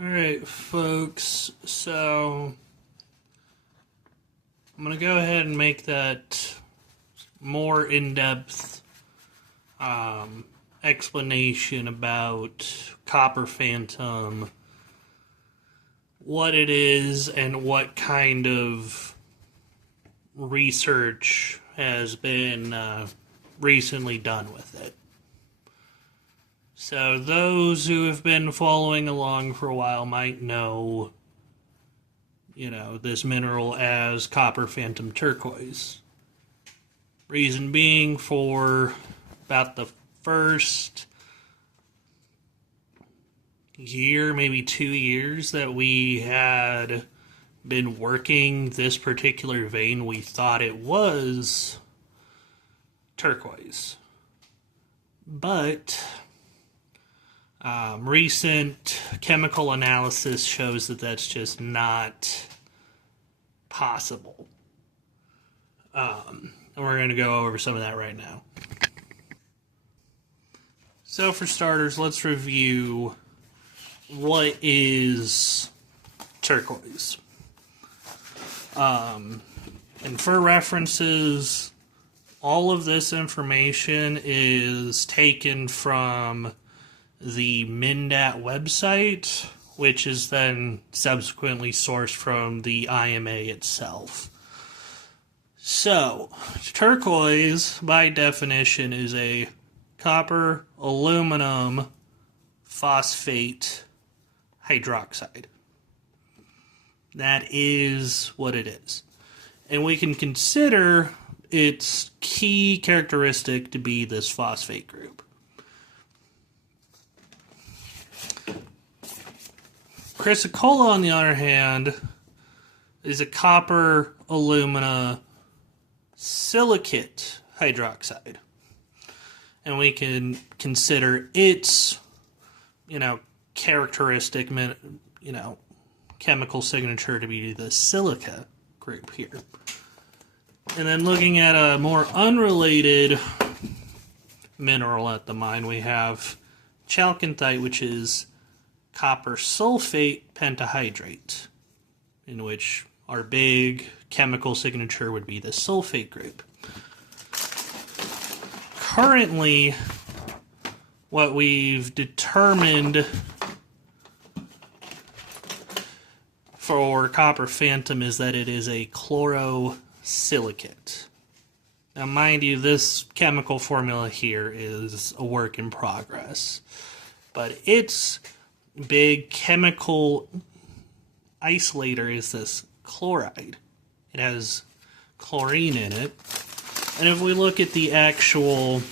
Alright, folks, so I'm going to go ahead and make that more in-depth explanation about Copper Phantom, what it is, and what kind of research has been recently done with it. So those who have been following along for a while might know, this mineral as Copper Phantom Turquoise. Reason being, for about the first year, maybe 2 years that we had been working this particular vein, we thought it was turquoise. But recent chemical analysis shows that that's just not possible. And we're going to go over some of that right now. So for starters, let's review what is turquoise. And for references, all of this information is taken from the MINDAT website, which is then subsequently sourced from the IMA itself. So, turquoise, by definition, is a copper aluminum phosphate hydroxide. That is what it is. And we can consider its key characteristic to be this phosphate group. Chrysocolla, on the other hand, is a copper alumina silicate hydroxide. And we can consider its, characteristic, chemical signature to be the silica group here. And then looking at a more unrelated mineral at the mine, we have chalcanthite, which is copper sulfate pentahydrate, in which our big chemical signature would be the sulfate group. Currently, what we've determined for Copper Phantom is that it is a chlorosilicate. Now, mind you, this chemical formula here is a work in progress, but its big chemical isolator is this chloride. It has chlorine in it. And if we look at the actual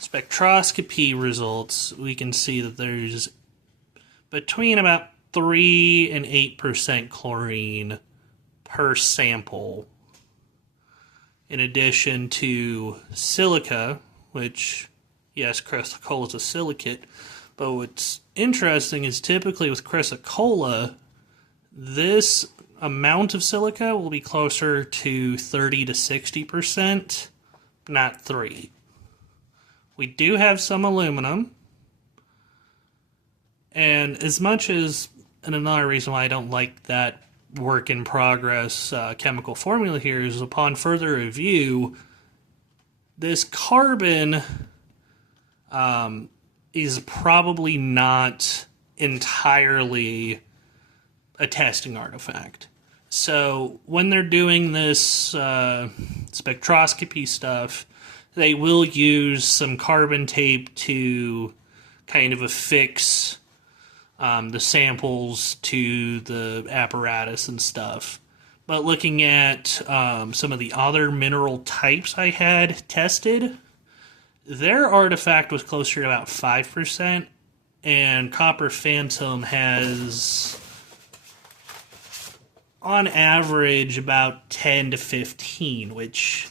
spectroscopy results, we can see that there's between about 3 and 8% chlorine per sample, in addition to silica, which, yes, chrysocolla is a silicate, but what's interesting is typically with chrysocolla, this amount of silica will be closer to 30 to 60%, not 3. We do have some aluminum, and as much as, and another reason why I don't like that work in progress chemical formula here is upon further review, this carbon is probably not entirely a testing artifact. So when they're doing this spectroscopy stuff, they will use some carbon tape to kind of affix the samples to the apparatus and stuff. But looking at some of the other mineral types I had tested, their artifact was closer to about 5%, and Copper Phantom has, on average, about 10 to 15, which,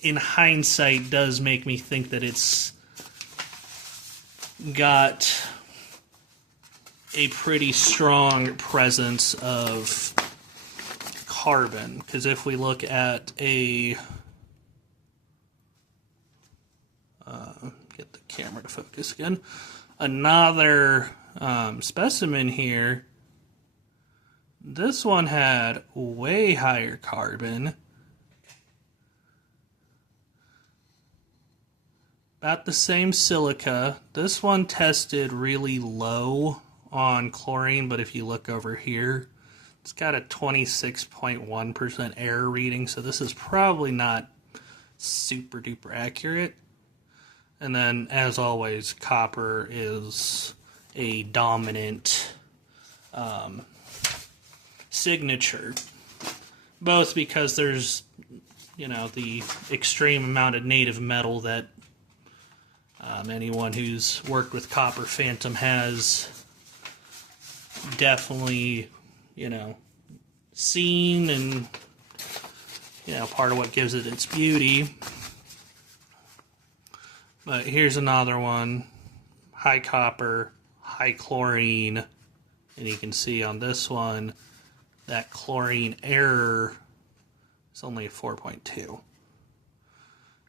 in hindsight, does make me think that it's got a pretty strong presence of carbon. Because if we look at a get the camera to focus again. another specimen here. This one had way higher carbon. About the same silica. This one tested really low on chlorine, but if you look over here, it's got a 26.1% error reading, so this is probably not super duper accurate. And then, as always, copper is a dominant signature, both because there's, the extreme amount of native metal that anyone who's worked with copper phantom has definitely, seen, and, part of what gives it its beauty. But here's another one, high copper, high chlorine, and you can see on this one that chlorine error is only a 4.2.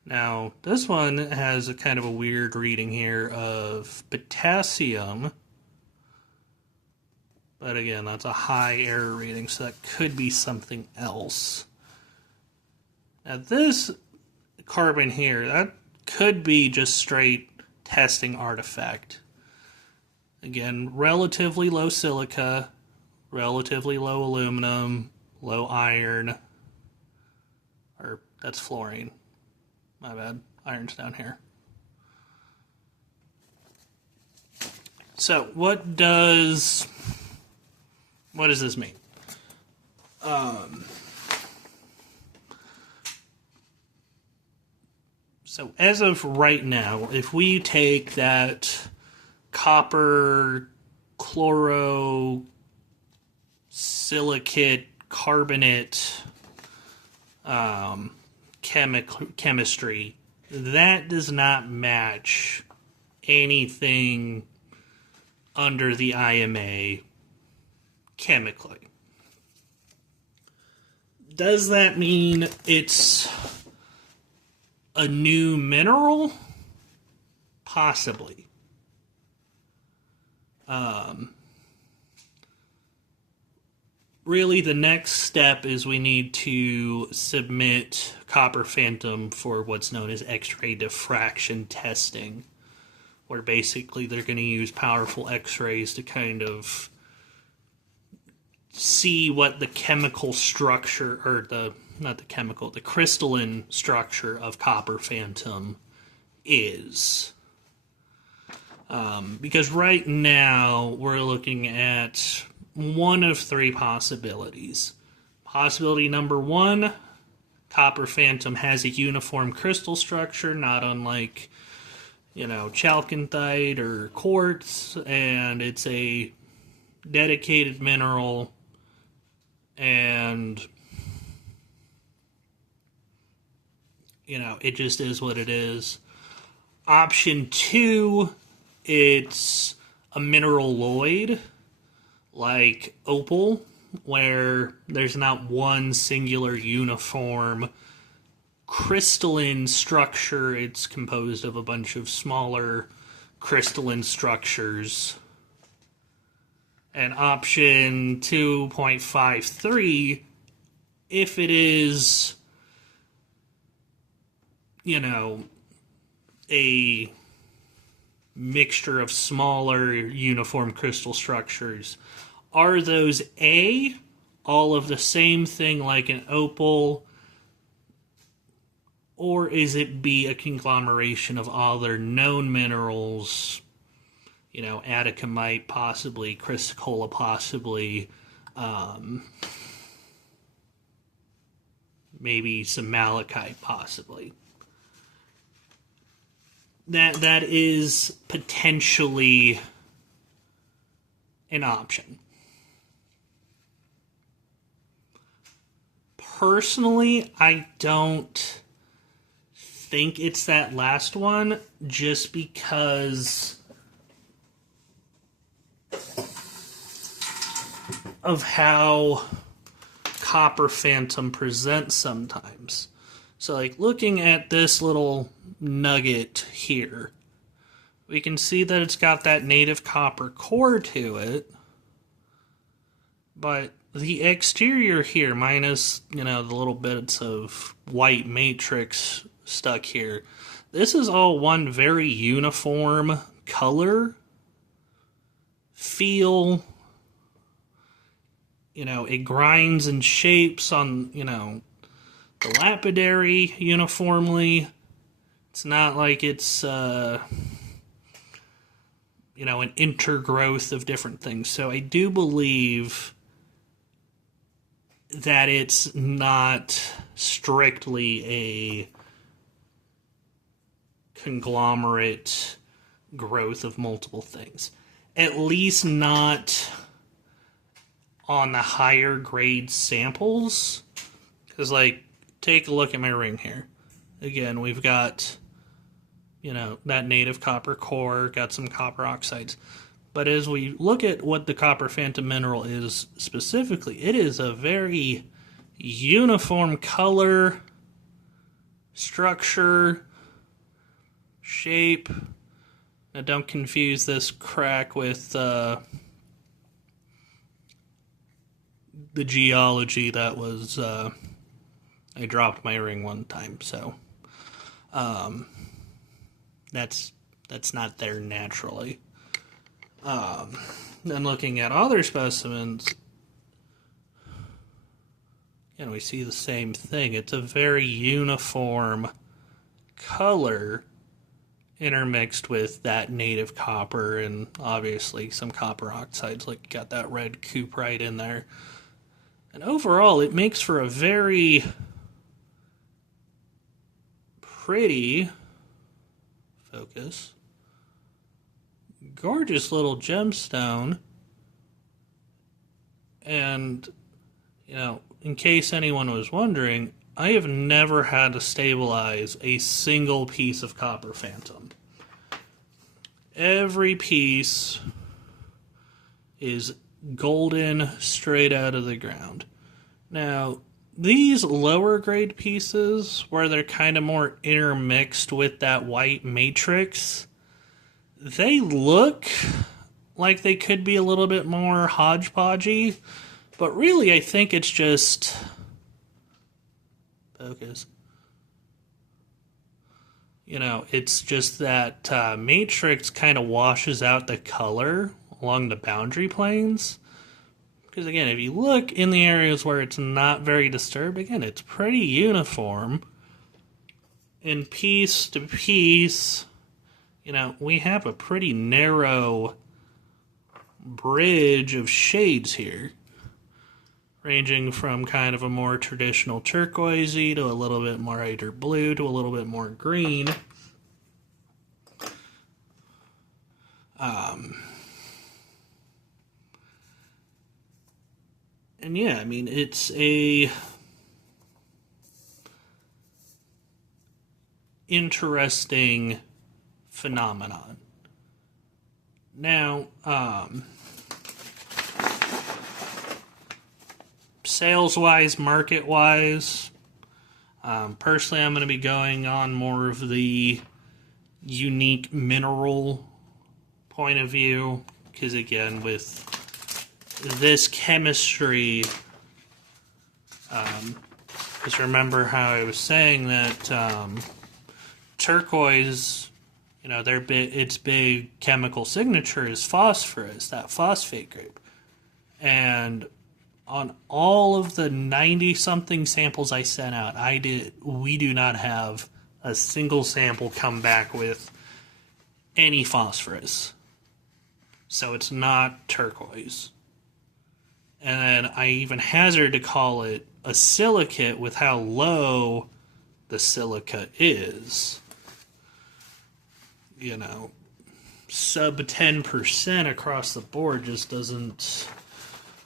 Now, this one has a kind of a weird reading here of potassium, but again, that's a high error reading, so that could be something else. Now, this carbon here, that could be just straight testing artifact. Again, relatively low silica, relatively low aluminum, low iron, or that's fluorine. My bad, iron's down here. So, what does this mean? So as of right now, if we take that copper chlorosilicate carbonate chemistry, that does not match anything under the IMA chemically. Does that mean it's a new mineral? Possibly. Really, the next step is we need to submit Copper Phantom for what's known as X-ray diffraction testing, where basically they're going to use powerful X-rays to kind of see what the chemical structure, or the crystalline structure of Copper Phantom is. Because right now we're looking at one of three possibilities. Possibility number one, Copper Phantom has a uniform crystal structure, not unlike, chalcantite or quartz, and it's a dedicated mineral, and it just is what it is. Option two, it's a mineraloid, like opal, where there's not one singular uniform crystalline structure. It's composed of a bunch of smaller crystalline structures. And option 2.53, if it is, a mixture of smaller uniform crystal structures, are those A, all of the same thing like an opal, or is it B, a conglomeration of other known minerals, atacamite possibly, chrysocolla possibly, maybe some malachite possibly. That is potentially an option. Personally, I don't think it's that last one, just because of how Copper Phantom presents sometimes. So, looking at this little nugget here, we can see that it's got that native copper core to it. But the exterior here, minus, the little bits of white matrix stuck here, this is all one very uniform color, feel. It grinds and shapes on, the lapidary uniformly. It's not like it's, an intergrowth of different things. So I do believe that it's not strictly a conglomerate growth of multiple things. At least not on the higher grade samples. Because, take a look at my ring here. Again, we've got, that native copper core, got some copper oxides. But as we look at what the copper phantom mineral is specifically, it is a very uniform color, structure, shape. Now don't confuse this crack with the geology that was, I dropped my ring one time, so that's not there naturally. Then looking at other specimens, we see the same thing. It's a very uniform color intermixed with that native copper and obviously some copper oxides, like you got that red cuprite in there. And overall, it makes for a very pretty, focus, gorgeous little gemstone. And, in case anyone was wondering, I have never had to stabilize a single piece of copper phantom. Every piece is golden straight out of the ground. Now, these lower grade pieces, where they're kind of more intermixed with that white matrix, they look like they could be a little bit more hodgepodgey, but really I think it's just, focus, it's just that matrix kind of washes out the color along the boundary planes. Because again, if you look in the areas where it's not very disturbed, again, it's pretty uniform. And piece to piece, we have a pretty narrow bridge of shades here, ranging from kind of a more traditional turquoisey to a little bit more lighter blue to a little bit more green. And yeah, it's a interesting phenomenon. Now, sales-wise, market-wise, personally, I'm going to be going on more of the unique mineral point of view, because again, with this chemistry, just remember how I was saying that turquoise, its big chemical signature is phosphorus, that phosphate group. And on all of the 90-something samples I sent out, we do not have a single sample come back with any phosphorus. So it's not turquoise. And then I even hazard to call it a silicate with how low the silica is. Sub 10% across the board just doesn't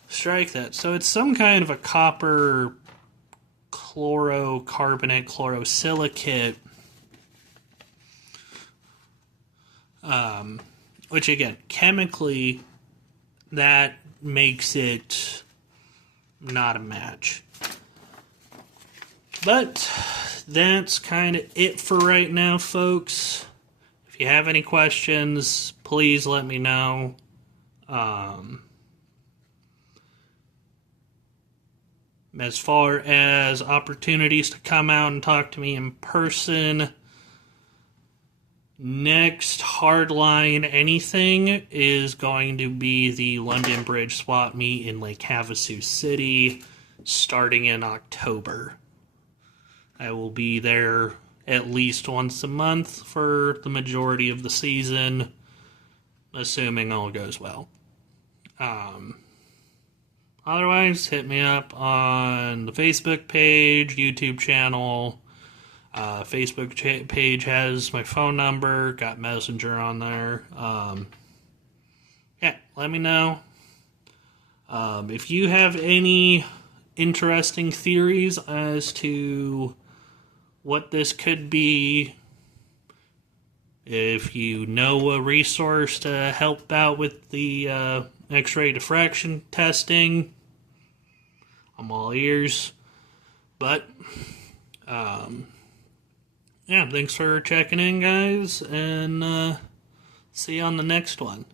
strike that. So it's some kind of a copper chlorocarbonate, chlorosilicate, which again, chemically, that makes it not a match. But that's kind of it for right now, folks. If If you have any questions, please let me know. As far as opportunities to come out and talk to me in person, next hardline anything is going to be the London Bridge Swap Meet in Lake Havasu City starting in October. I will be there at least once a month for the majority of the season, assuming all goes well. Otherwise, hit me up on the Facebook page, YouTube channel. Facebook page has my phone number, got Messenger on there. Yeah, let me know. If you have any interesting theories as to what this could be, if you know a resource to help out with the X-ray diffraction testing, I'm all ears. But, yeah, thanks for checking in, guys, and see you on the next one.